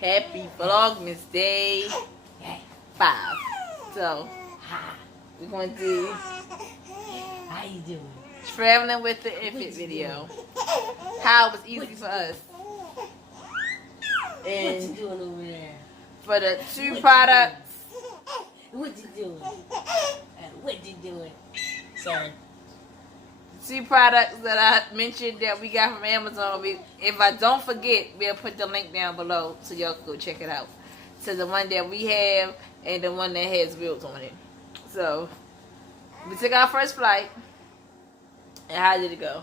Happy Vlogmas Day 5. So, we're going to do how you doing? Traveling with the infant video. How it was easy for us. And what you doing over there? For the two products. What you doing? What you doing? Sorry. Two products that I mentioned that we got from Amazon. If I don't forget, we'll put the link down below so y'all can go check it out. So the one that we have and the one that has wheels on it. So we took our first flight. And how did it go?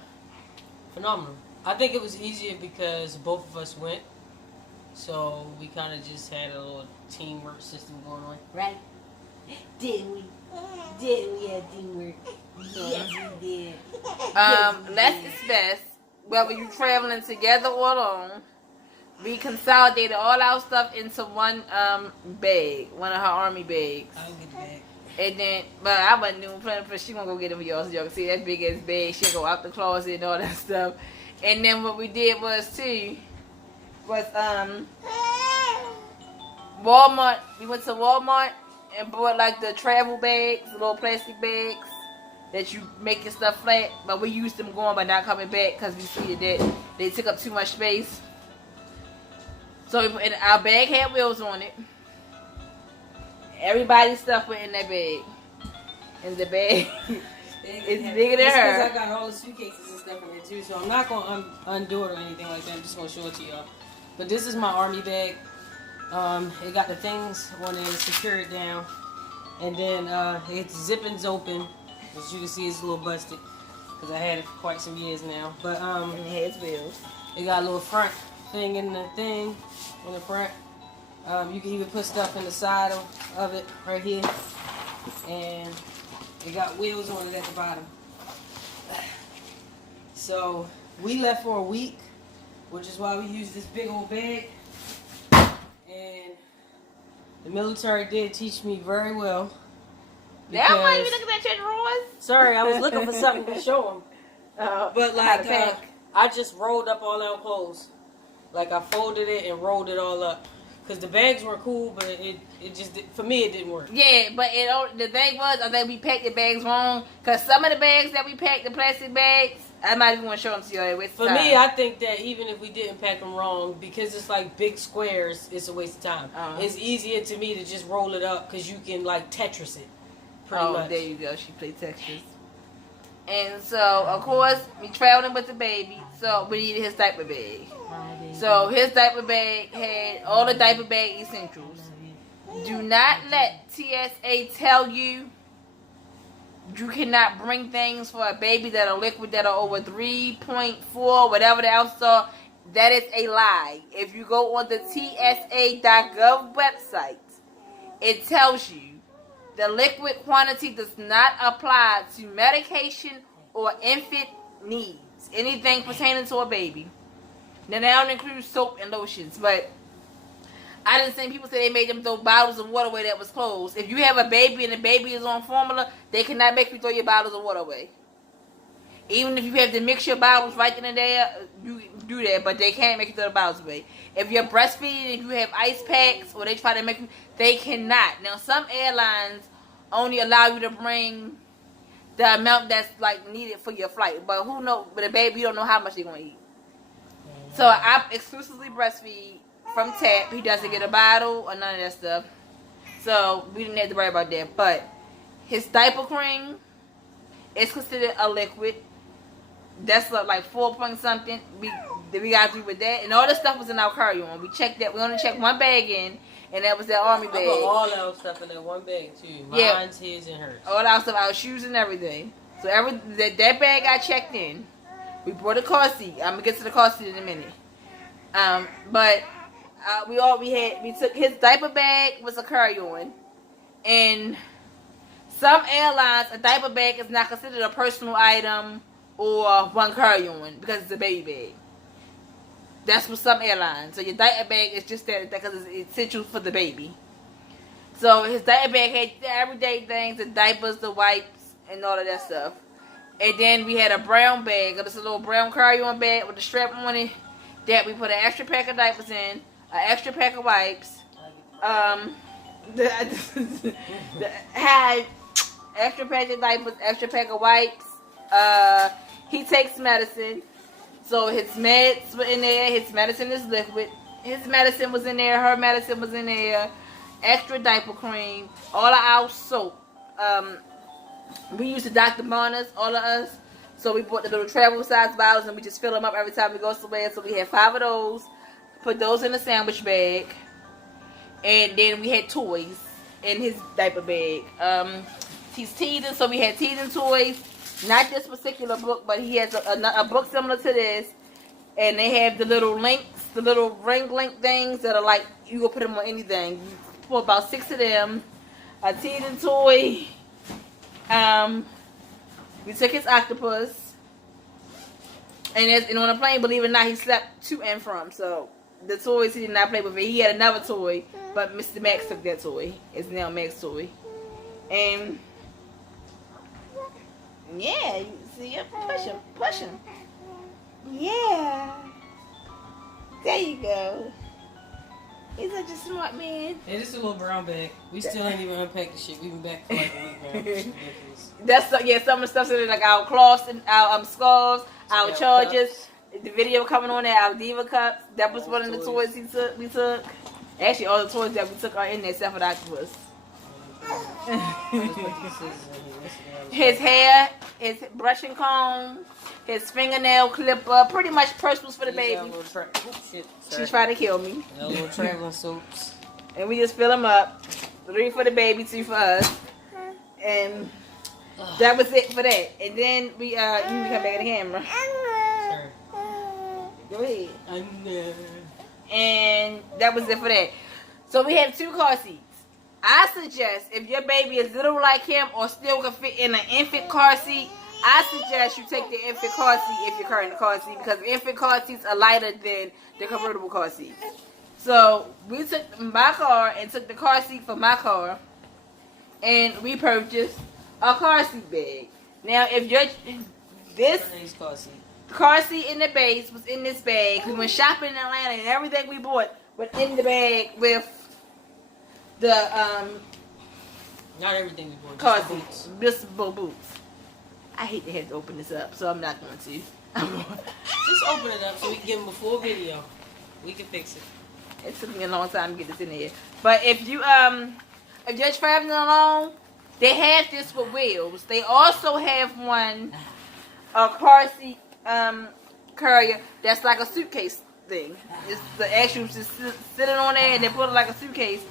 Phenomenal. I think it was easier because both of us went. So we kind of just had a little teamwork system going on. Right? Didn't we? Didn't we have teamwork? Yes, we did. Less is best. Whether you're traveling together or alone, we consolidated all our stuff into one bag, one of her army bags. I'll get the bag. And then, but I wasn't doing planning for. She gonna go get it for y'all so y'all can see that big ass bag. She'll go out the closet and all that stuff. And then what we did was Walmart. We went to Walmart and bought like the travel bags, the little plastic bags that you make your stuff flat. But we used them going but not coming back because we see that they took up too much space. So and our bag had wheels on it. Everybody's stuff went in that bag. And the bag is bigger than her. Because I got all the suitcases and stuff in there too, so I'm not going to undo it or anything like that. I'm just going to show it to y'all. But this is my army bag. It got the things on it, secure it down. And then its zipping's open. As you can see, it's a little busted. Because I had it for quite some years now. But and it has wheels. It got a little front thing in the thing on the front. You can even put stuff in the side of it right here. And it got wheels on it at the bottom. So we left for a week, which is why we used this big old bag. And the military did teach me very well. That why you looking at your drawers? Sorry, I was looking for something to show them. But like, I just rolled up all our clothes. Like I folded it and rolled it all up. Because the bags were cool, but it just, for me, it didn't work. Yeah, but the thing was, I think we packed the bags wrong. Because some of the bags that we packed, the plastic bags, I might even want to show them to you. For me, I think that even if we didn't pack them wrong, because it's like big squares, it's a waste of time. It's easier to me to just roll it up because you can like Tetris it. Pretty much. There you go. She played Tetris. And so, of course, we traveling with the baby, so we needed his diaper bag. So his diaper bag had all the diaper bag essentials. Do not let TSA tell you you cannot bring things for a baby that are liquid that are over 3.4, whatever the else are. That is a lie. If you go on the TSA.gov website, it tells you the liquid quantity does not apply to medication or infant needs. Anything pertaining to a baby. Now, they don't include soap and lotions, but I done seen people say they made them throw bottles of water away that was closed. If you have a baby and the baby is on formula, they cannot make you throw your bottles of water away. Even if you have to mix your bottles right then and there, you can do that, but they can't make you throw the bottles away. If you're breastfeeding, if you have ice packs, or they try to make you, they cannot. Now, some airlines only allow you to bring the amount that's like needed for your flight, but who knows? But a baby, you don't know how much they're gonna eat. So I exclusively breastfeed from Tap. He doesn't get a bottle or none of that stuff. So we didn't have to worry about that. But his diaper cream is considered a liquid. That's like 4 point something. We got through with that. And all the stuff was in our carry-on. We checked that. We only checked one bag in. And that was that army bag. I put all our stuff in that one bag too. Mine's, his, and hers. All our stuff, our shoes and everything. So that bag got checked in. We brought a car seat. I'm gonna get to the car seat in a minute. But we took his diaper bag was a carry-on, and some airlines a diaper bag is not considered a personal item or one carry-on because it's a baby bag. That's for some airlines. So your diaper bag is just that because it's essential for the baby. So his diaper bag had the everyday things, the diapers, the wipes, and all of that stuff. And then we had a brown bag. It was a little brown carry-on bag with a strap on it that we put an extra pack of diapers in, an extra pack of wipes. Had extra pack of diapers, extra pack of wipes. He takes medicine, so his meds were in there. His medicine is liquid. His medicine was in there. Her medicine was in there. Extra diaper cream. All of our soap. We use the Dr. Bonner's, all of us. So we bought the little travel size bottles and we just fill them up every time we go somewhere. So we had 5 of those. Put those in a sandwich bag. And then we had toys in his diaper bag. He's teething, so we had teething toys. Not this particular book, but he has a book similar to this. And they have the little links, the little ring link things that are like, you can put them on anything. You put about 6 of them. A teething toy. We took his octopus. And on the plane, believe it or not, he slept to and from. So the toys he did not play with it. He had another toy, but Mr. Max took that toy. It's now Max's toy. And yeah, you see him? Push him. Yeah. There you go. He's such a smart man. Hey, this is a little brown bag. We still ain't even unpacked the shit. We've been back for like a week now. It's ridiculous. That's some of the stuff's in there, like our cloths and our scarves, our chargers. Cups. The video coming on there, our Diva cups. That was one of the toys we took. Actually, all the toys that we took are in there except for the octopus. His hair, his brushing comb, his fingernail clipper, pretty much personals for the baby. She's trying to kill me. Little traveling soaps. And we just fill them up. 3 for the baby, 2 for us. And that was it for that. And then we you can come back to the camera. Sure. Go ahead. And that was it for that. So we have 2 car seats. I suggest if your baby is little like him or still can fit in an infant car seat, I suggest you take the infant car seat if you're carrying the car seat, because infant car seats are lighter than the convertible car seats. So we took my car and took the car seat for my car, and we purchased a car seat bag. Now, if you're this car seat in the base was in this bag, we went shopping in Atlanta and everything we bought was in the bag with the not everything we bought. Car seats, just boots. I hate to have to open this up, so I'm not going to. Just open it up so we can give them a full video. We can fix it. It took me a long time to get this in here. But if you're traveling alone, they have this with wheels. They also have a car seat carrier that's like a suitcase thing. It's the actual just sitting on there and they put it like a suitcase.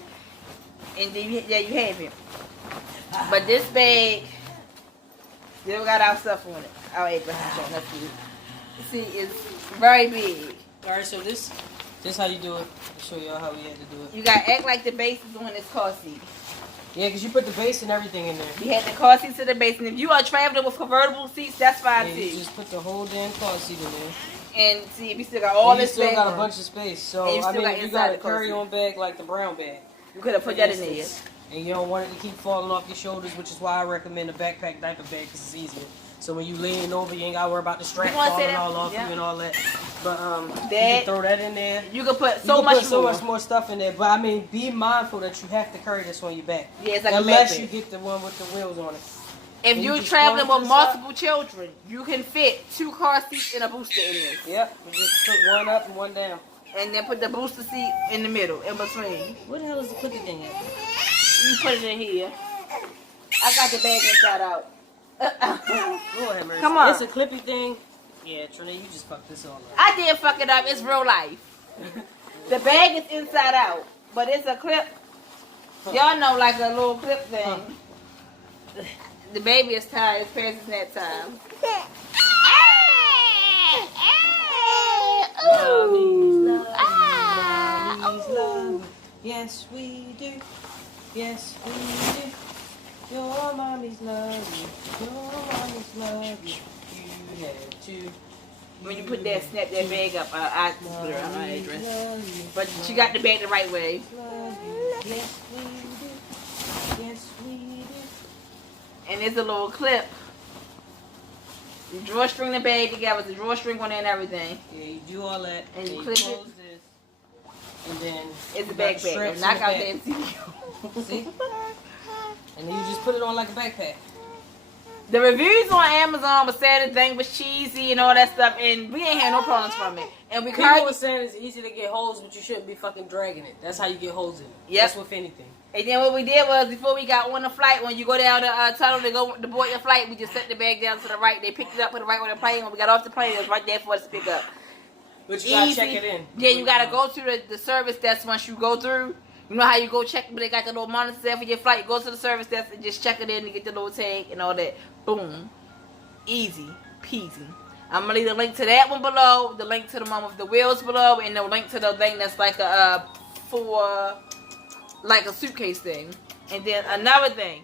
And then you have him. But this bag, still got our stuff on it. Our apron. See, it's very big. Alright, so this how you do it. I'll show y'all how we had to do it. You gotta act like the base is on this car seat. Yeah, because you put the base and everything in there. We had the car seat to the base. And if you are traveling with convertible seats, that's fine too. You just put the whole damn car seat in there. And see, if you still got all this space. You still got room, a bunch of space. So, you you got a carry-on bag like the brown bag. You could have put that in there. And you don't want it to keep falling off your shoulders, which is why I recommend a backpack diaper bag, because it's easier. So when you lean over, you ain't got to worry about the strap falling all off you and all that. But you can throw that in there. You can put so much more stuff in there. But I mean, be mindful that you have to carry this on your back. Yeah, it's like unless you get the one with the wheels on it. If you're traveling with multiple children, you can fit 2 car seats and a booster in this. Yep. You just put one up and one down. And then put the booster seat in the middle, in between. Where the hell is the clippy thing at? You put it in here. I got the bag inside out. Lord have mercy. Come on. It's a clippy thing. Yeah, Trinae, you just fucked this all up. I did fuck it up. It's real life. The bag is inside out, but it's a clip. Y'all know, like a little clip thing. The baby is tired. It's past his nap time. Mommy's love. Yes, we do. Yes, we do. Your mommy's love you. Your mommy's love you. You had to. When you put that, snap that bag up, I put her on my address. But she got the bag the right way. Yes, we do. Yes, we do. And there's a little clip. You drawstring the bag together with the drawstring on there and everything. Yeah, you do all that. And you clip it. Close this. And then it's a backpack. Knock out that TV. See? And then you just put it on like a backpack. The reviews on Amazon was saying the thing was cheesy and all that stuff, and we ain't had no problems from it. And we people were saying it's easy to get holes, but you shouldn't be fucking dragging it. That's how you get holes in it. Yep. That's with anything. And then what we did was, before we got on the flight, when you go down the tunnel to board your flight, we just set the bag down to the right. They picked it up, put it right on the plane. When we got off the plane, it was right there for us to pick up. But you gotta check it in. Yeah, you gotta go through the service desk once you go through. You know how you go check, but they got the little monitor there for your flight. You go to the service desk and just check it in and get the little tag and all that. Boom. Easy peasy. I'm gonna leave the link to that one below, the link to the one with the wheels below, and the link to the thing that's like a suitcase thing. And then another thing,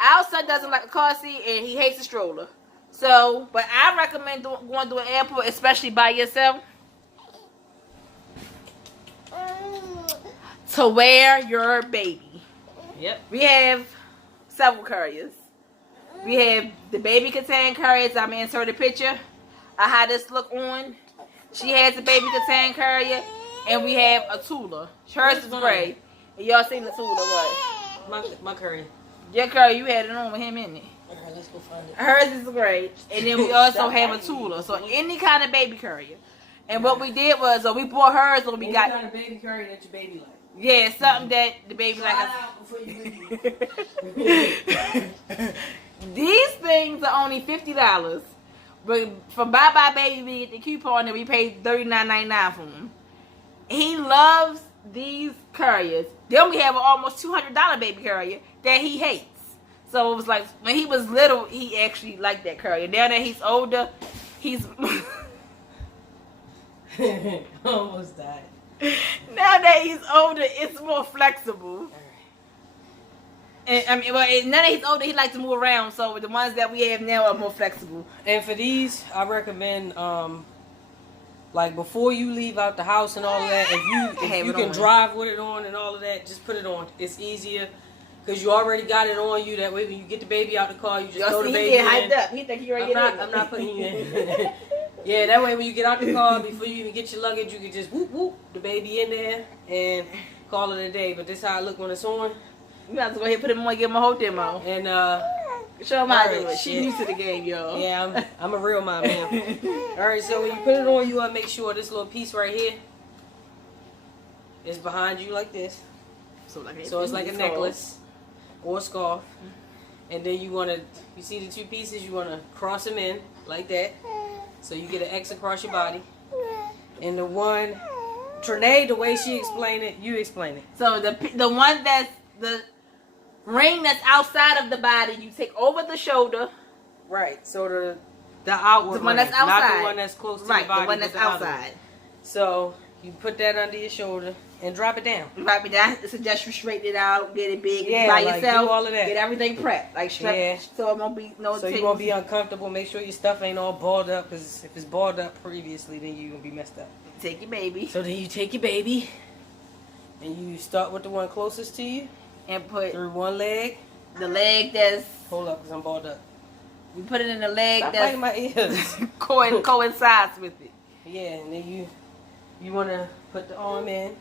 our son doesn't like a car seat and he hates a stroller. So, but I recommend going to an airport, especially by yourself, to wear your baby. Yep. We have several carriers. We have the baby Tchantriceg carriers. I'm going to insert a picture. I had this look on. She has a baby Tchantriceg carrier. And we have a Tula. Hers is gray. And y'all seen the Tula, what? My curry. Your curry, you had it on with him, in it? Alright, let's go find it. Hers is gray. And then we also have a Tula. So any kind of baby carrier. And what we did was, we bought hers when we got... Any kind of baby carrier that your baby like. Yeah, something that the baby like. These things are only $50. But from Bye Bye Baby, we get the coupon and we paid $39.99 for them. He loves these carriers. Then we have an almost $200 baby carrier that he hates. So it was like, when he was little, he actually liked that carrier. Now that he's older, he's... Almost died. Now that he's older, it's more flexible. And I mean, now that he's older, he likes to move around. So the ones that we have now are more flexible. And for these, I recommend, like before you leave out the house and all of that, if you can drive with it on and all of that, just put it on. It's easier because you already got it on you. That way, when you get the baby out the car, you just throw the baby in. He get hyped up. He think he already get in. I'm not putting you in. Yeah, that way when you get out the car, before you even get your luggage, you can just whoop whoop the baby in there and call it a day. But this is how I look when it's on. You have to go ahead and put him on, give him a whole demo. And show him how to do it. She new to the game, y'all. Yeah, I'm a real mom, man. Alright, so when you put it on, you want to make sure this little piece right here is behind you like this. So it's like a necklace or a scarf. And then you see the two pieces, you want to cross them in like that. So you get an X across your body. And the one, Trinae, the way she explained it, you explain it. So the one that's the ring that's outside of the body, you take over the shoulder. Right. So the outward the one that's outside. Not the one that's close to the body. Right, the one that's outside. So you put that under your shoulder and drop it down. Drop it down. It suggests you straighten it out, get it big like by yourself. Do all of that. Get everything prepped. Like strap, so it won't be So you won't be uncomfortable. Make sure your stuff ain't all balled up, because if it's balled up previously, then you're going to be messed up. Take your baby. So then you take your baby and you start with the one closest to you. And put through one leg. The leg that's... Hold up, because I'm balled up. You put it in the leg Stop that's... my ears. coincides with it. Yeah, and then you want to put the arm in.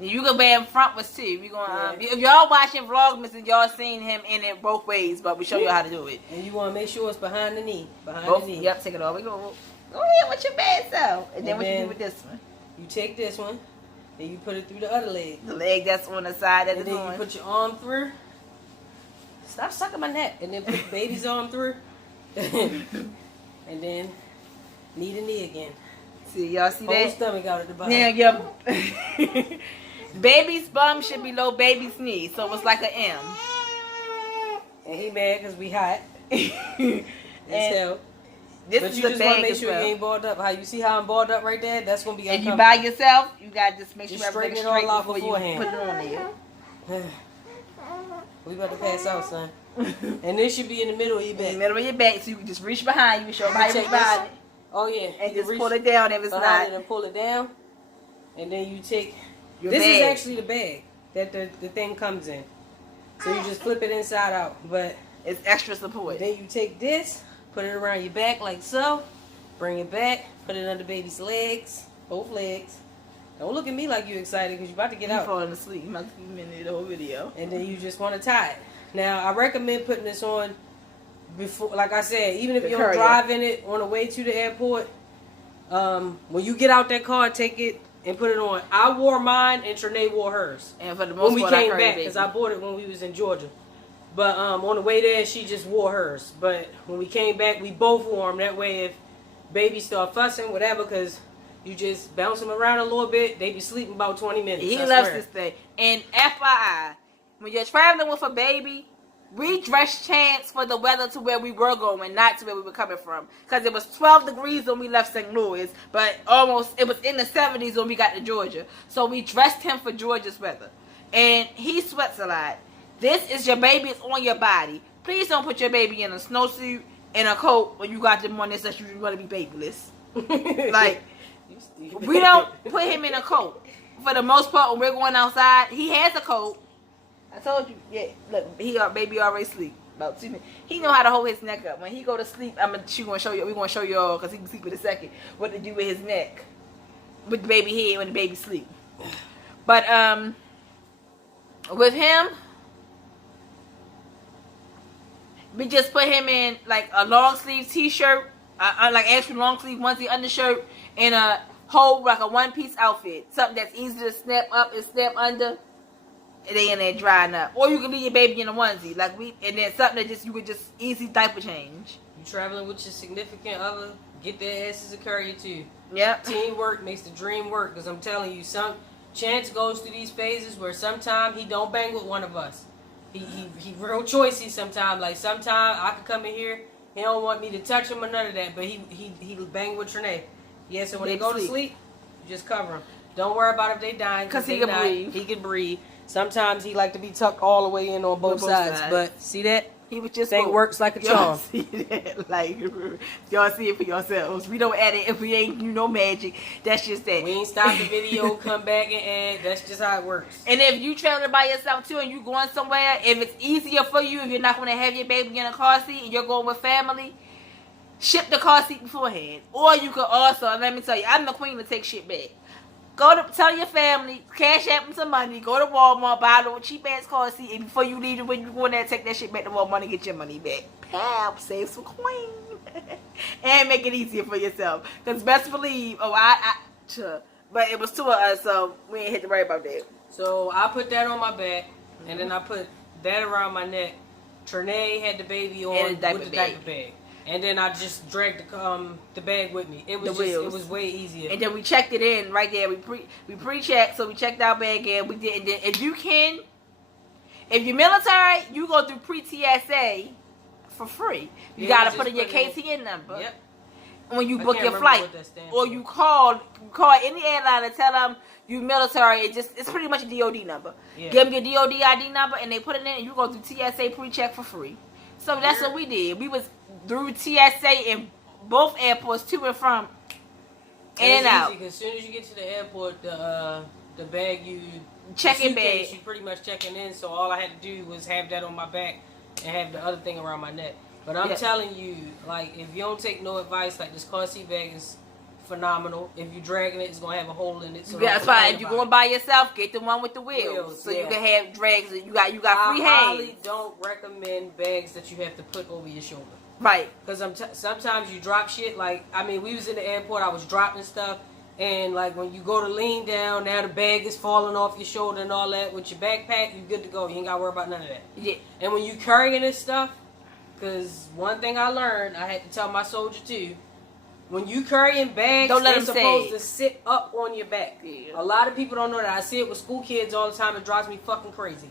You can wear in frontwards too. We gonna if y'all watching Vlogmas and y'all seen him in it both ways, but we show you how to do it. And you want to make sure it's behind the knee. Behind the knee. Yep, take it off. We go ahead with your bad self. And then what you do with this one? You take this one and you put it through the other leg. The leg that's on the side that and is then on. You put your arm through. Stop sucking my neck. And then put the baby's arm through. And then knee to knee again. See, y'all see that? Whole stomach out at the bottom. Now your baby's bum should be low baby's knee, so it's like an M. And he mad because we hot. This but you just want to make sure you ain't balled up. How you see how I'm balled up right there? That's gonna be. If you by yourself, you gotta just make sure everything's straight all out before beforehand. You put it on there. We about to pass out, son. And this should be in the middle of your back. In the middle of your back, so you can just reach behind you, show them how you reach behind it. Oh yeah. And just pull it down if it's not. And pull it down, and then you take. Your this bag. is actually the bag that the thing comes in. So you just flip it inside out, but it's extra support. Then you take this, put it around your back like so, bring it back, put it under baby's legs, both legs, Don't look at me like you excited because you're about to get out. falling asleep. You must be in the whole video. And then you just want to tie it. Now, I recommend putting this on before, like I said, even if you don't drive in it on the way to the airport, when you get out that car, take it and put it on. I wore mine and Trinae wore hers. And for the most when part, we came back, because I bought it when we was in Georgia. But on the way there, she just wore hers. But when we came back, we both wore them. That way, if baby start fussing, whatever, because you just bounce them around a little bit, they be sleeping about 20 minutes. He loves this thing. And FYI, when you're traveling with a baby, we dress chance for the weather to where we were going, not to where we were coming from. Because it was 12 degrees when we left St. Louis, but it was in the 70s when we got to Georgia. So we dressed him for Georgia's weather. And he sweats a lot. This is your baby. It's on your body. Please don't put your baby in a snowsuit and a coat when you got them on this that you want to be babyless. Like, we don't put him in a coat. For the most part, when we're going outside, he has a coat. I told you, yeah. Look, baby already sleep about 2 minutes. He know how to hold his neck up. When he go to sleep, we're gonna show you. We gonna show y'all because he can sleep in a second what to do with his neck, with the baby head when the baby sleep. But with him, we just put him in like a long sleeve t-shirt, like extra long sleeve onesie undershirt, and a whole like a one piece outfit, something that's easy to snap up and snap under. They in there drying up, or you can leave your baby in a onesie, and then something that you could just easy diaper change. You traveling with your significant other, get their asses a courier too. Yep. Teamwork makes the dream work. Because I'm telling you, Chance goes through these phases where sometimes he don't bang with one of us. He real choicy sometimes. Like sometimes I could come in here, he don't want me to touch him or none of that, but he bang with Trinae. Yeah, so when they go to sleep, you just cover him. Don't worry about if they dying because he can breathe. He can breathe. Sometimes he like to be tucked all the way in on both sides. But see that? He was just thing works like a charm. See that? Like, y'all see it for yourselves. We don't edit if we ain't magic. That's just that. We ain't stop the video, come back and add. That's just how it works. And if you traveling by yourself too and you going somewhere, if it's easier for you, if you're not going to have your baby in a car seat and you're going with family, ship the car seat beforehand. Or you could also, let me tell you, I'm the queen to take shit back. Tell your family, cash out them some money, go to Walmart, buy a little cheap ass car seat, and before you leave, when you go in there, take that shit back to Walmart and get your money back. Pow, save some coin. And make it easier for yourself. Because best believe, but it was two of us, so we ain't hit to worry about that. So I put that on my back, and then I put that around my neck. Trinae had the baby on with the diaper bag. And then I just dragged the bag with me. It was way easier. And then we checked it in right there. We pre-checked, so we checked our bag in. We did. And then if you're military, you go through pre-TSA for free. You gotta put in your KTN number. Yep. When you book your flight, or you call any airline and tell them you military. It's pretty much a DOD number. Yeah. Give them your DOD ID number, and they put it in, and you go through TSA pre-check for free. So that's what we did. We was through TSA in both airports, to and from, in and out. As soon as you get to the airport, the bag check-in bag, you pretty much checking in. So all I had to do was have that on my back and have the other thing around my neck. But I'm telling you, like, if you don't take no advice, like, this car seat bag is phenomenal. If you're dragging it, it's gonna have a hole in it. So that's fine. If you're going by yourself, get the one with the wheels, so you can have drags. You got free hands. I highly don't recommend bags that you have to put over your shoulder. Right. Because sometimes you drop shit. Like, I mean, we was in the airport. I was dropping stuff, and like when you go to lean down, now the bag is falling off your shoulder and all that. With your backpack, you good to go. You ain't gotta worry about none of that. Yeah. And when you carrying this stuff, because one thing I learned, I had to tell my soldier too. When you carrying bags, they're supposed to sit up on your back. Yeah. A lot of people don't know that. I see it with school kids all the time. It drives me fucking crazy.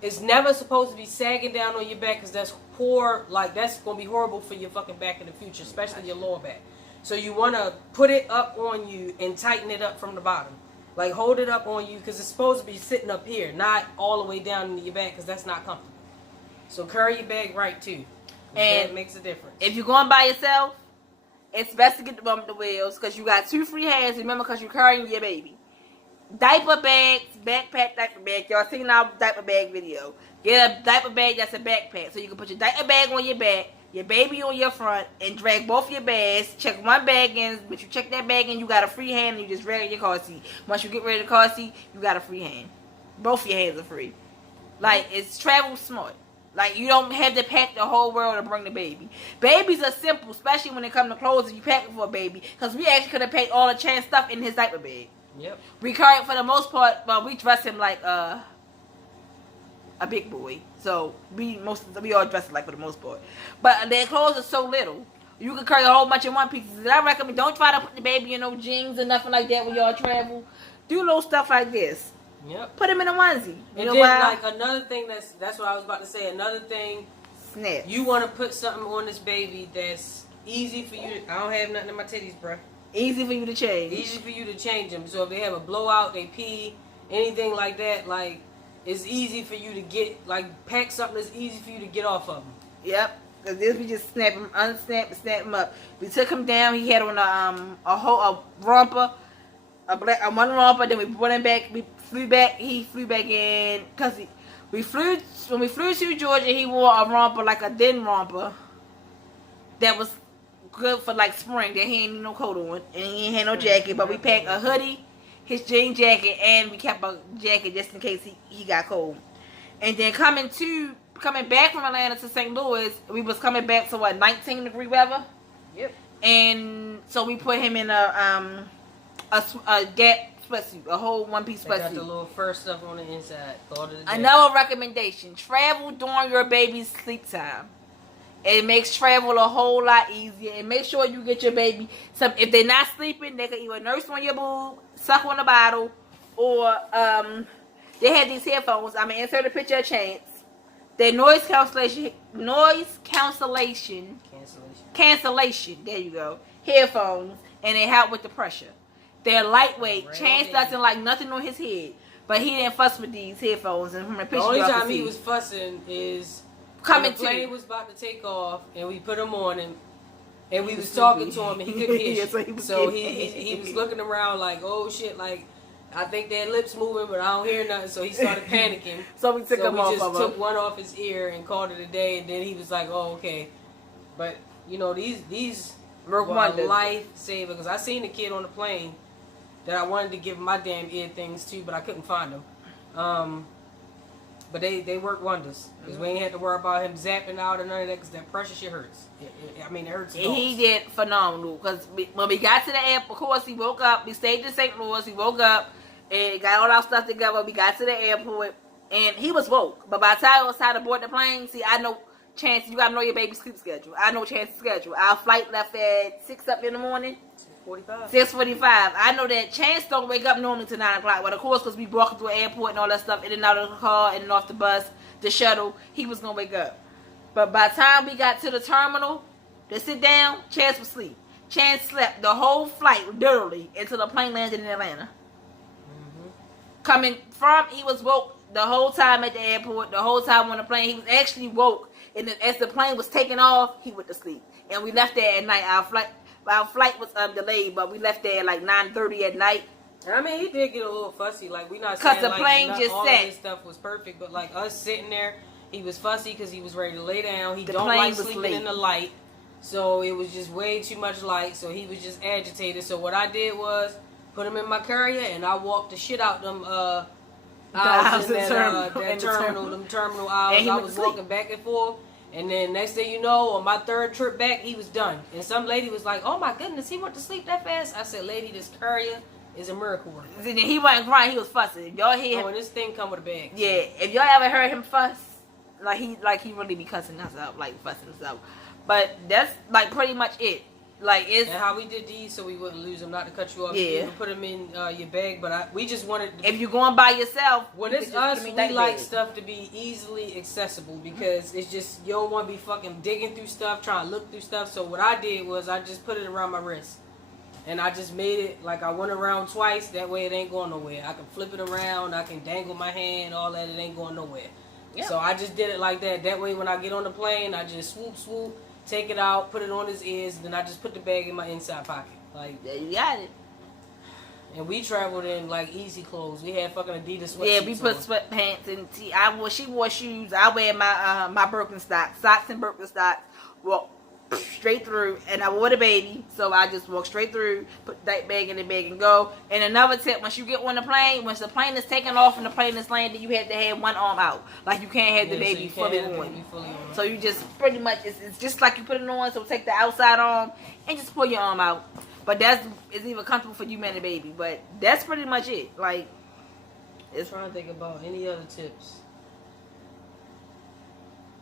It's never supposed to be sagging down on your back because that's poor. Like, that's going to be horrible for your fucking back in the future, especially your lower back. So you want to put it up on you and tighten it up from the bottom. Like, hold it up on you because it's supposed to be sitting up here, not all the way down into your back because that's not comfortable. So carry your bag right, too. And that makes a difference. If you're going by yourself, it's best to get the one with the wheels because you got 2 free hands. Remember, because you're carrying your baby. Diaper bags, backpack diaper bag. Y'all seen our diaper bag video. Get a diaper bag that's a backpack. So you can put your diaper bag on your back, your baby on your front, and drag both your bags. Check one bag in, but you check that bag in, you got a free hand, and you just drag your car seat. Once you get rid of the car seat, you got a free hand. Both your hands are free. Like, it's travel smart. Like, you don't have to pack the whole world to bring the baby. Babies are simple, especially when it comes to clothes and you pack it for a baby. Because we actually could have packed all the Chan stuff in his diaper bag. Yep. We carry, for the most part, but we dress him like a big boy. So, we all dress him like for the most part. But their clothes are so little. You can carry a whole bunch in one piece. And I recommend, don't try to put the baby in no jeans or nothing like that when y'all travel. Do little stuff like this. Yep. Put him in a onesie. And then, like, another thing that's what I was about to say. Another thing, snap. You want to put something on this baby that's easy for you. I don't have nothing in my titties, bruh. Easy for you to change. Easy for you to change them. So if they have a blowout, they pee, anything like that, like, it's easy for you to get, like, pack something that's easy for you to get off of them. Yep. Because this we just snap him, unsnap, and snap him up. We took him down. He had on a romper. One romper, then we brought him back. We flew back. He flew back in because when we flew to Georgia. He wore a romper, like a thin romper, that was good for like spring. That he ain't need no coat on and he ain't had no jacket. But we packed a hoodie, his jean jacket, and we kept a jacket just in case he got cold. And then coming back from Atlanta to St. Louis, we was coming back to 19-degree weather. Yep. And so we put him in a Gap sweatsuit, a whole one-piece sweatsuit. Got the little fur stuff on the inside. Another recommendation: travel during your baby's sleep time. It makes travel a whole lot easier. And make sure you get your baby some. If they're not sleeping, they can either nurse on your boob, suck on the bottle, or they have these headphones. I'm gonna insert a picture of Chance. They're noise cancellation. There you go. Headphones, and they help with the pressure. They're lightweight. Chance doesn't like nothing on his head, but he didn't fuss with these headphones. And from the picture, the only time he was fussing is when the plane was about to take off, and we put him on him, and we was talking to him, and he couldn't hear shit. So he was looking around like, oh shit, like I think their lips moving, but I don't hear nothing. So he started panicking. So we took one off his ear and called it a day, and then he was like, oh okay. But you know these were lifesaver, because I seen the kid on the plane that I wanted to give my damn ear things to, but I couldn't find them. But they work wonders, because we ain't had to worry about him zapping out or none of that, because that pressure shit hurts. It hurts. And he did phenomenal, because when we got to the airport, of course, he woke up. We stayed in St. Louis. He woke up and got all our stuff together. We got to the airport, and he was woke. But by the time it was time to board the plane, see, I know Chance, you got to know your baby's sleep schedule. I know Chance's schedule. Our flight left at 6 up in the morning. 6:45. I know that Chance don't wake up normally till 9 o'clock. But of course, because we walking through an airport and all that stuff, in and out of the car, in and off the bus, the shuttle, he was gonna wake up. But by the time we got to the terminal to sit down, Chance was asleep. Chance slept the whole flight, literally, until the plane landed in Atlanta. Mm-hmm. He was woke the whole time at the airport, the whole time on the plane. He was actually woke, and as the plane was taking off, he went to sleep. And we left there at night. Our flight was delayed, but we left there at like 9:30 at night. I mean, he did get a little fussy. Like, we not saying the plane just all set. Of this stuff was perfect, but like us sitting there, he was fussy because he was ready to lay down. He don't like sleeping in the light, so it was just way too much light. So he was just agitated. So what I did was put him in my carrier, and I walked the shit out them aisles in that terminal aisles. I was walking back and forth. And then next thing you know, on my third trip back, he was done. And some lady was like, oh my goodness, he went to sleep that fast? I said, lady, this carrier is a miracle worker. He wasn't crying, he was fussing. If y'all hear him, and this thing come with a bag. Yeah, if y'all ever heard him fuss, like he really be cussing us out, like fussing us out. But that's like pretty much it. Like it's and how we did these so we wouldn't lose them, not to cut you off. Yeah, you can put them in your bag, but we just wanted. If you're going by yourself, when it's us, we like stuff to be easily accessible, because it's just you don't want to be fucking digging through stuff, trying to look through stuff. So what I did was I just put it around my wrist, and I just made it like I went around twice. That way it ain't going nowhere. I can flip it around, I can dangle my hand, all that. It ain't going nowhere. Yep. So I just did it like that. That way when I get on the plane, I just swoop. Take it out, put it on his ears, then I just put the bag in my inside pocket. Like, there you got it. And we traveled in like easy clothes. We had fucking Adidas sweatsuits. Yeah, we put sweatpants and she wore shoes. I wear my Birkenstock, socks and Birkenstock, walk straight through, and I wore the baby, so I just walk straight through, put that bag in the bag, and go. And another tip: once you get on the plane, once the plane is taking off and the plane is landing, you have to have one arm out, like you can't have the baby fully on. So you just pretty much it's just like you put it on. So take the outside arm and just pull your arm out. But it's even comfortable for you and the baby. But that's pretty much it. Like, it's trying to think about any other tips.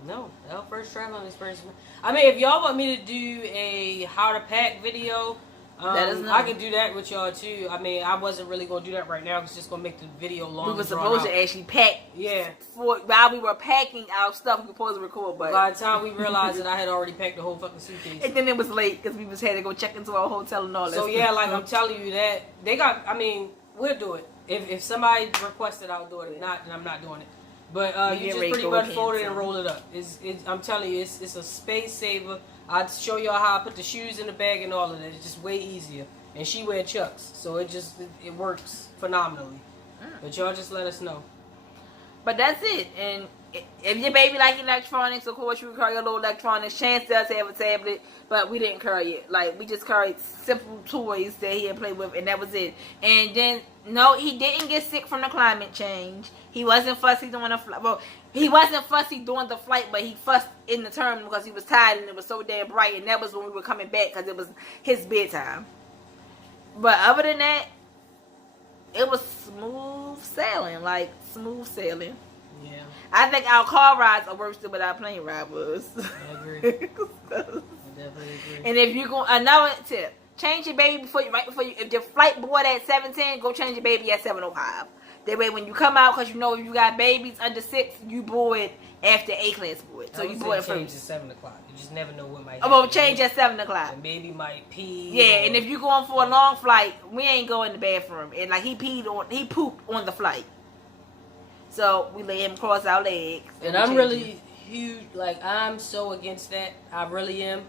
No, our first traveling experience. I mean, if y'all want me to do a how to pack video, I can do that with y'all too. I mean, I wasn't really going to do that right now because it's just going to make the video long. We were supposed to actually pack. Yeah. While we were packing our stuff, we were supposed to record, but by the time we realized that I had already packed the whole fucking suitcase. And then it was late because we had to go check into our hotel and all that. So yeah, like I'm telling you that they got. I mean, we'll do it. If somebody requested, I'll do it. If not, then I'm not doing it. But you just pretty much fold it and roll it up. I'm telling you, it's a space saver. I'd show y'all how I put the shoes in the bag and all of that. It's just way easier. And she wear Chucks, so it works phenomenally. But y'all just let us know. But that's it. And if your baby like electronics, of course you can carry a little electronics. Chance does have a tablet, but we didn't carry it. Like, we just carried simple toys that he had played with, and that was it. And then, no, he didn't get sick from the climate change. He wasn't fussy doing the flight. Well, he wasn't fussy doing the flight, but he fussed in the terminal because he was tired and it was so damn bright. And that was when we were coming back because it was his bedtime. But other than that, it was smooth sailing. Like, smooth sailing. Yeah. I think our car rides are worse than what our plane ride was. I agree. I definitely agree. And if you go, another tip, change your baby if your flight board at 7:10, go change your baby at 7:05. That way when you come out, because you know if you got babies under 6, you board after A-class board. So you board change first. at 7 o'clock. You just never know what might happen. Oh, well, change at 7 o'clock. The baby might pee. Yeah, and if you going for a long flight, we ain't going to the bathroom. And like he pooped on the flight. So we lay him across our legs. And I'm really huge, like I'm so against that. I really am.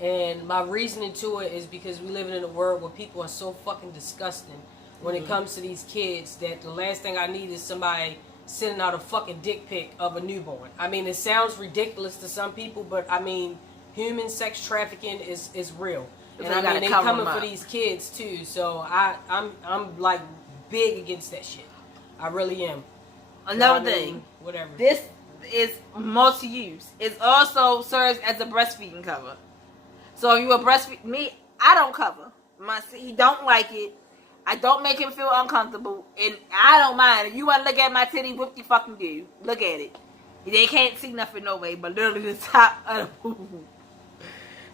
And my reasoning to it is because we live in a world where people are so fucking disgusting when it comes to these kids that the last thing I need is somebody sending out a fucking dick pic of a newborn. I mean, it sounds ridiculous to some people, but I mean, human sex trafficking is real. And I mean, they coming for these kids too. So I'm like big against that shit. I really am. Another thing, whatever. This is multi-use. It also serves as a breastfeeding cover. So if you a breastfeed me, I don't cover. He don't like it. I don't make him feel uncomfortable, and I don't mind. If you want to look at my titty, whoop the fucking do. Look at it. They can't see nothing no way, but literally the top of the boob.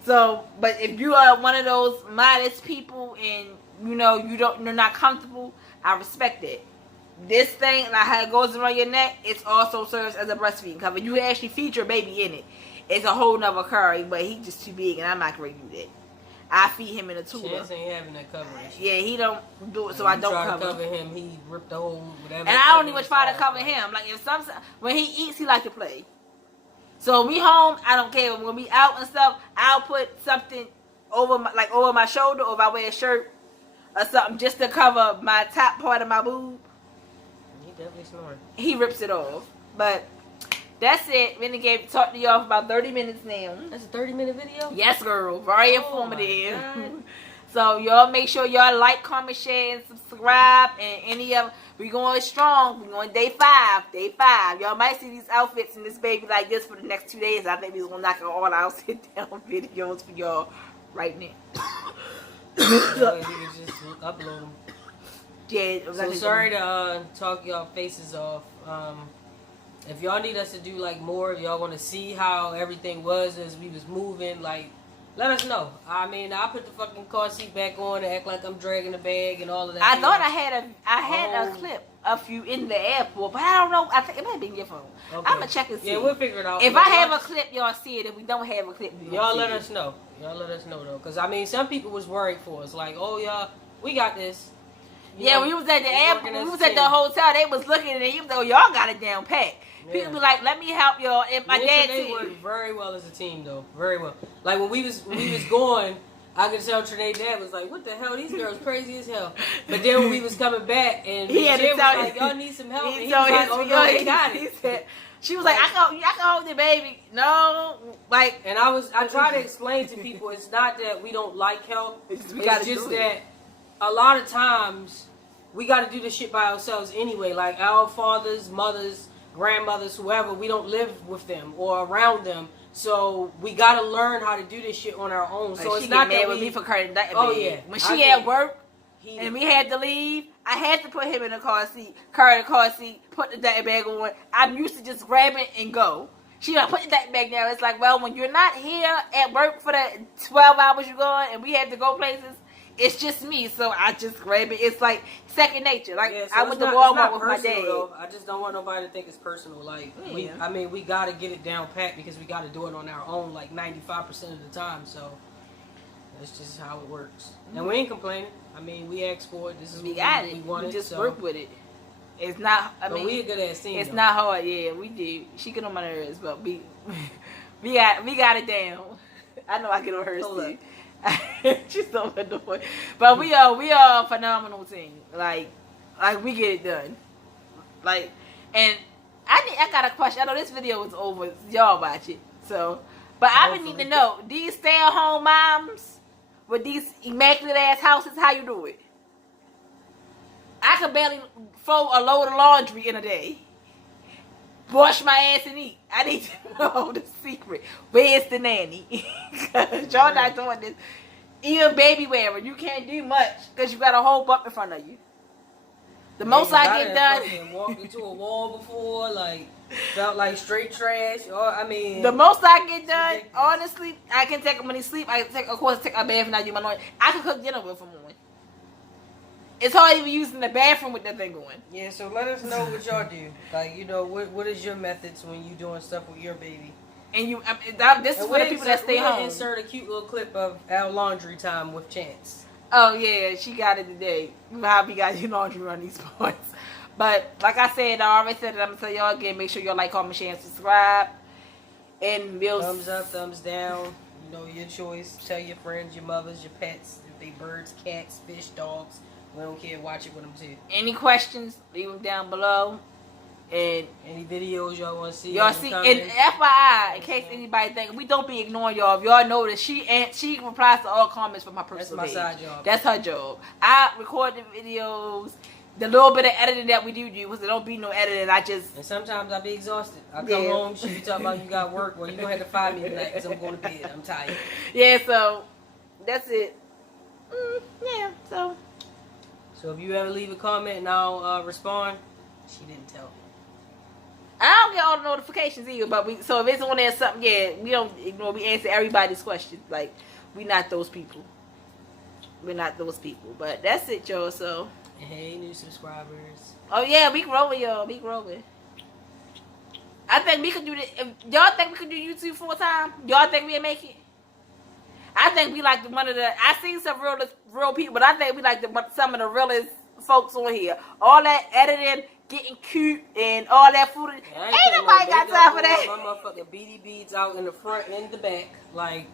So, but if you are one of those modest people and you know you're not comfortable, I respect it. This thing, like how it goes around your neck, it also serves as a breastfeeding cover. You actually feed your baby in it. It's a whole nother curry, but he's just too big, and I'm not going to do that. I feed him in a tuba. Chance ain't having that coverage. Yeah, he don't do it, so I don't cover. Try to cover him, he ripped the whole whatever. And I don't even try to cover him. Like when he eats, he like to play. So when we home, I don't care. When we out and stuff, I'll put something over my shoulder, or if I wear a shirt or something, just to cover my top part of my boob. He definitely snoring. He rips it off, but. That's it. Renegade talked to y'all for about 30 minutes now. That's a 30-minute video? Yes, girl. Very informative. So y'all make sure y'all like, comment, share, and subscribe. And any of we going strong. We going day 5. Day 5. Y'all might see these outfits and this baby like this for the next 2 days. I think we're gonna knock out all our sit down videos for y'all right now. So you can just upload them. Yeah. So sorry to talk y'all faces off. If y'all need us to do like more, if y'all want to see how everything was as we was moving, like, let us know. I mean, I put the fucking car seat back on and act like I'm dragging the bag and all of that. I thought I had a clip of you in the airport, but I don't know. I think it might have been your phone. Okay. I'm gonna check and see. Yeah, we'll figure it out. If I have a clip, y'all see it. If we don't have a clip, y'all let us know. Y'all let us know though, because I mean, some people was worried for us, like, oh y'all, we got this. Yeah, we was at the airport. We was at the hotel. They was looking at it. Even though y'all got it down pat. Yeah. People be like, "Let me help y'all." And my dad they worked very well as a team, though. Very well. Like when we was going, I could tell Trinae's dad was like, "What the hell? These girls crazy as hell." But then when we was coming back, and he was like, "Y'all need some help." And he was like, "Oh no, they got it." He said, She was like, I can hold the baby. No, like, and I try to explain to people, it's not that we don't like help. It's just that a lot of times we got to do this shit by ourselves anyway. Like our fathers, mothers, grandmothers, whoever, we don't live with them or around them. So we got to learn how to do this shit on our own. So it's not that with me for curtain. Oh yeah, when she at work and we had to leave, I had to put him in the car seat, carry the car seat, put the diaper bag on. I'm used to just grabbing and go. She like, put the diaper bag down. It's like, well, when you're not here at work for the 12 hours you're going and we have to go places, it's just me. So I just grab it. It's like second nature. Like, yeah, so I went to Walmart with my dad. Though. I just don't want nobody to think it's personal. Like, we got to get it down pat because we got to do it on our own like 95% of the time. So that's just how it works. And we ain't complaining. I mean, we asked for it. This is we got it. We just work with it. It's not. I mean, we a good ass team. It's not hard. Yeah, we do. She get on my nerves, but we got it down. I know I get on hers too. She's so annoying. But we are a phenomenal team. Like we get it done. Like, and I got a question. I know this video is over. Y'all watch it. So, but I would need to know, these stay-at-home moms with these immaculate ass houses, how you do it? I could barely fold a load of laundry in a day. Wash my ass and eat. I need to know the secret. Where's the nanny? Because y'all not doing this. Even baby wearing, you can't do much because you got a whole butt in front of you. The most I get done. Walked into a wall before, like felt like straight trash. Or I mean, the most I get done, honestly, I can take him when he sleep. I can of course take a bath and I do my laundry. I can cook dinner with him on. It's hard even using the bathroom with that thing going. Yeah, so let us know what y'all do. Like, you know, what is your methods when you doing stuff with your baby? And this is for the people that stay home. Insert a cute little clip of our laundry time with Chance. Oh yeah, she got it today. How we got your laundry on these points. But like I said, I already said it. I'm gonna tell y'all again. Make sure y'all like, comment, share, and subscribe. And we'll thumbs up, thumbs down. You know, your choice. Tell your friends, your mothers, your pets, if they birds, cats, fish, dogs. We don't care. Watch it with them too. Any questions? Leave them down below. And any videos y'all want to see? Y'all see. And FYI, in case anybody think we don't be ignoring y'all. If y'all notice, she replies to all comments from my personal page. That's my side job. That's her job. I record the videos. The little bit of editing that we do, because there don't be no editing. And sometimes I be exhausted. I come home, she be talking about you got work. Well, you gonna have to find me tonight because I'm going to bed. I'm tired. Yeah. So that's it. Yeah. So if you ever leave a comment and I'll respond, she didn't tell me. I don't get all the notifications either, but so if it's on there something, we don't ignore. We answer everybody's questions. Like, we not those people. We're not those people. But that's it, y'all. So. Hey, new subscribers. Oh yeah, we growing, y'all. We growing. I think we could do this. If y'all think we could do YouTube full time, y'all think we'll make it? I think we like one of the. I seen some real people, but I think we like some of the realest folks on here. All that editing, getting cute, and all that food. Yeah, ain't nobody got time for that. My motherfucking beady beads out in the front and the back, like.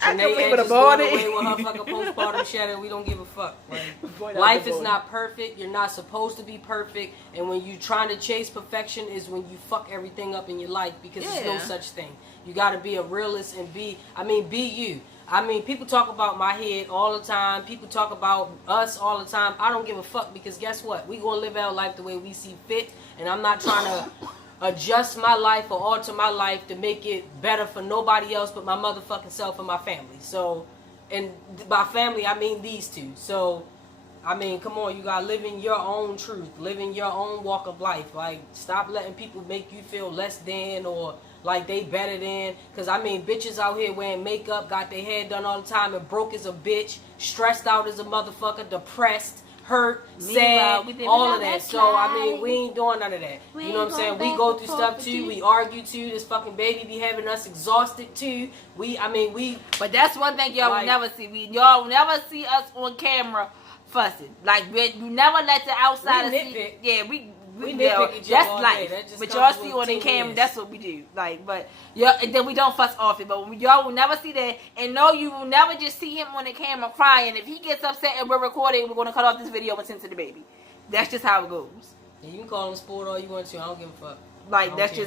I can't believe it about it. Away with her fucking postpartum shadow. We don't give a fuck. Like, life is not perfect. You're not supposed to be perfect. And when you're trying to chase perfection is when you fuck everything up in your life, because there's no such thing. You got to be a realist and be you. I mean, people talk about my head all the time. People talk about us all the time. I don't give a fuck, because guess what? We gonna live our life the way we see fit. And I'm not trying to adjust my life or alter my life to make it better for nobody else but my motherfucking self and my family. So, and by family, I mean these two. So, I mean, come on, you gotta live in your own truth, live in your own walk of life. Like, stop letting people make you feel less than or like they better than. Because, I mean, bitches out here wearing makeup, got their hair done all the time, and broke as a bitch, stressed out as a motherfucker, depressed, hurt, sad, all of that. So, I mean, we ain't doing none of that. You know what I'm saying? We go through stuff too. We argue too. This fucking baby be having us exhausted too. But that's one thing y'all will never see. Y'all will never see us on camera fussing. Like, we never let the outsider see. Yeah, we nitpick. That's life. But y'all see on the camera, that's what we do. Like, but and then we don't fuss off it. But y'all will never see that. And no, you will never just see him on the camera crying. If he gets upset and we're recording, we're going to cut off this video and send to the baby. That's just how it goes. And you can call them sport all you want to. I don't give a fuck. Like, that's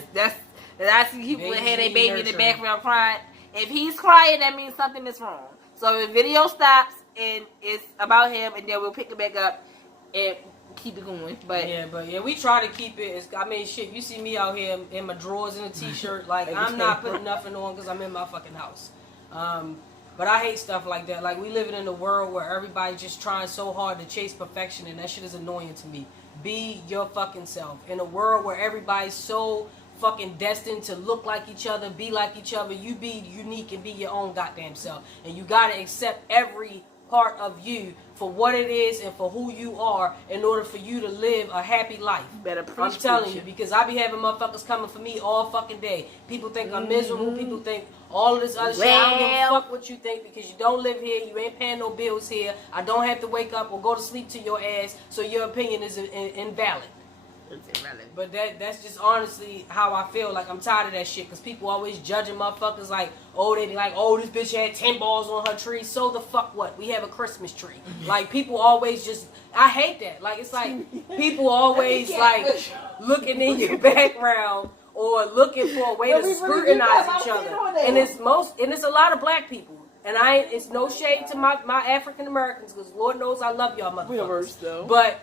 I see people that had their baby in the background crying. If he's crying, that means something is wrong. So the video stops and it's about him, and then we'll pick it back up and keep it going. But yeah, we try to keep it. I mean, shit, you see me out here in my drawers and a t-shirt. Like, I'm not putting nothing on because I'm in my fucking house. But I hate stuff like that. Like, we living in a world where everybody's just trying so hard to chase perfection, and that shit is annoying to me. Be your fucking self. In a world where everybody's so fucking destined to look like each other, be like each other, you be unique and be your own goddamn self. And you gotta accept every part of you for what it is and for who you are in order for you to live a happy life. I'm telling you, because I be having motherfuckers coming for me all fucking day. People think I'm miserable. People think all of this other shit. I don't give a fuck what you think because you don't live here. You ain't paying no bills here. I don't have to wake up or go to sleep to your ass, so your opinion is invalid. But that's just honestly how I feel. Like, I'm tired of that shit because people always judging motherfuckers like, oh, they like, oh, this bitch had 10 balls on her tree. So the fuck what? We have a Christmas tree. Like, people always just, I hate that. Like, it's like people always like looking in your background or looking for a way to scrutinize each other. And it's a lot of black people. And it's no shade to my African Americans because Lord knows I love y'all motherfuckers. But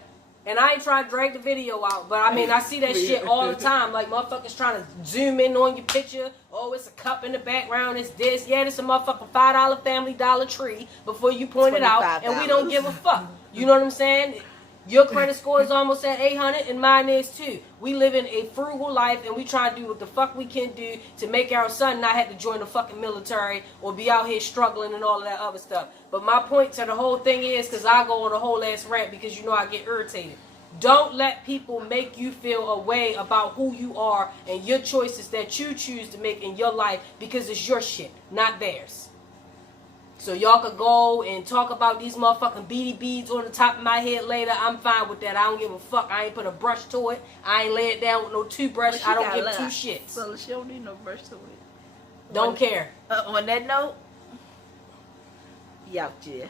and I ain't trying to drag the video out, but I mean, I see that shit all the time. Like, motherfuckers trying to zoom in on your picture. Oh, it's a cup in the background. It's this. Yeah, it's a motherfucking $5 Family Dollar tree before you point it out. And we don't give a fuck. You know what I'm saying? Your credit score is almost at 800 and mine is too. We live in a frugal life and we try to do what the fuck we can do to make our son not have to join the fucking military or be out here struggling and all of that other stuff. But my point to the whole thing is, because I go on a whole ass rant because you know I get irritated. Don't let people make you feel a way about who you are and your choices that you choose to make in your life because it's your shit, not theirs. So y'all could go and talk about these motherfucking beady beads on the top of my head later. I'm fine with that. I don't give a fuck. I ain't put a brush to it. I ain't lay it down with no toothbrush. I don't give two shits. So she don't need no brush to it. Don't care. On that note, y'all chill.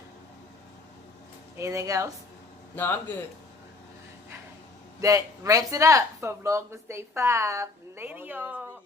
Anything else? No, I'm good. That wraps it up for Vlogmas Day 5. Later, y'all.